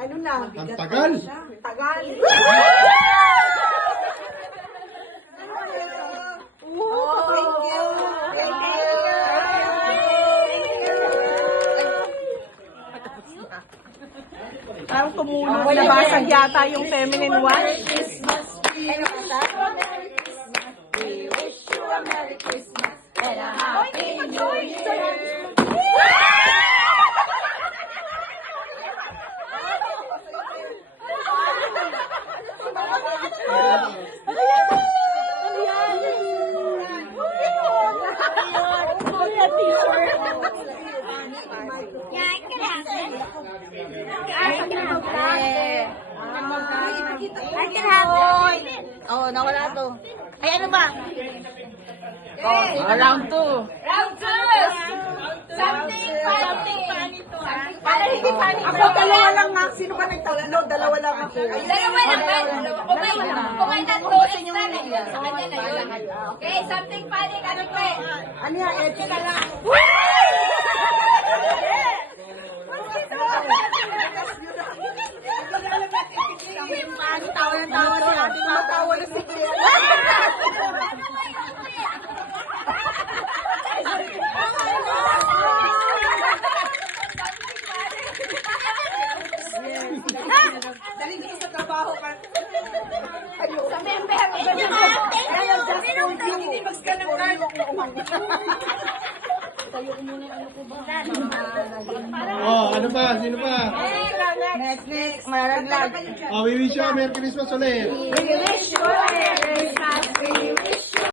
Ano na? Ang tagal. Tagal. Thank you. Thank you. Parang tumulong. Nabasag yata yung feminine one. We wish you a Merry Christmas and a Happy New Year. Oh, nawala to. Ay, ano ba? Oh, round 2. Round 2! Something funny! Para hindi funny. Ako dalawa lang nga. Sino ba nagtatlo? Dalawa lang ako. Dalawa naman. Kung may tatlo, extra na yun. Sa kanya na yun. Okay, something funny. Ano pa eh? Ano yan? Eto na lang. Tawa ng tawa si ate. Tumatawa na si Claire. Dali dito sa trabaho ka. Sa member. Ngayon, just for you. Hindi ka ng card. Oh, ano pa? Sino pa? Next. Maraglag. Oh, we wish you a Merry Christmas ulit. We wish you a Merry